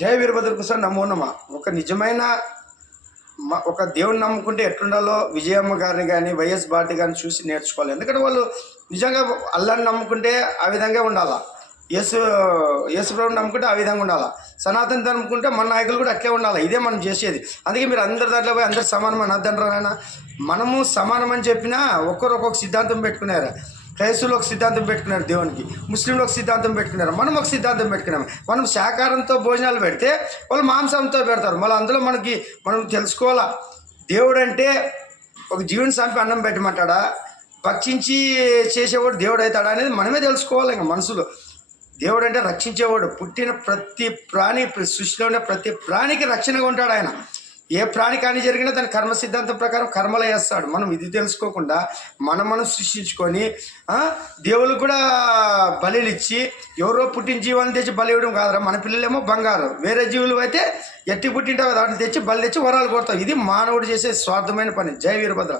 జయ వీరభద్ర ప్రసాద్ నమో నమ. ఒక నిజమైన ఒక దేవుని నమ్ముకుంటే ఎట్లుండాలో విజయమ్మ గారిని కానీ వైఎస్ భారతి గారిని చూసి నేర్చుకోవాలి. ఎందుకంటే వాళ్ళు నిజంగా అల్లాన్ని నమ్ముకుంటే ఆ విధంగా ఉండాలా? యేసు యేసుప్రభుని నమ్ముకుంటే ఆ విధంగా ఉండాలా? సనాతన నమ్ముకుంటే మన నాయకులు కూడా అట్లే ఉండాలి? ఇదే మనం చేసేది. అందుకే మీరు అందరి దాంట్లో పోయి అందరు సమానం అని అద్దంటారా మనము సమానం అని చెప్పినా ఒక్కరు ఒక్కొక్క సిద్ధాంతం పెట్టుకున్నారు? క్రైస్తవులు ఒక సిద్ధాంతం పెట్టుకున్నారు దేవునికి ముస్లింలు ఒక సిద్ధాంతం పెట్టుకున్నారు? మనం ఒక సిద్ధాంతం పెట్టుకున్నాం మనం శాకారంతో భోజనాలు పెడితే వాళ్ళు మాంసంతో పెడతారు. మళ్ళీ అందులో మనకి మనం తెలుసుకోవాలా? దేవుడు అంటే ఒక జీవుని సంపి అన్నం పెట్టమంటాడా? భక్షించి చేసేవాడు దేవుడు అవుతాడా అనేది మనమే తెలుసుకోవాలి ఇంకా మనసులో. దేవుడు అంటే రక్షించేవాడు. పుట్టిన ప్రతి ప్రాణి సృష్టిలో ఉన్న ప్రతి ప్రాణికి రక్షణగా ఉంటాడు ఆయన. ఏ ప్రాణికాన్ని జరిగినా దాని కర్మ సిద్ధాంతం ప్రకారం కర్మలు వేస్తాడు మనం ఇది తెలుసుకోకుండా మనం మనం సృష్టించుకొని ఆ, దేవుళ్ళకు కూడా బలిలు ఇచ్చి ఎవరో పుట్టిన జీవాలను తెచ్చి బలి ఇవ్వడం కాదురా మన పిల్లలేమో బంగారం. వేరే జీవులు అయితే ఎట్టి పుట్టింటావు వాటిని తెచ్చి బలి తెచ్చి వరాలు కొడతావు. ఇది మానవుడు చేసే స్వార్థమైన పని. జై వీరభద్ర.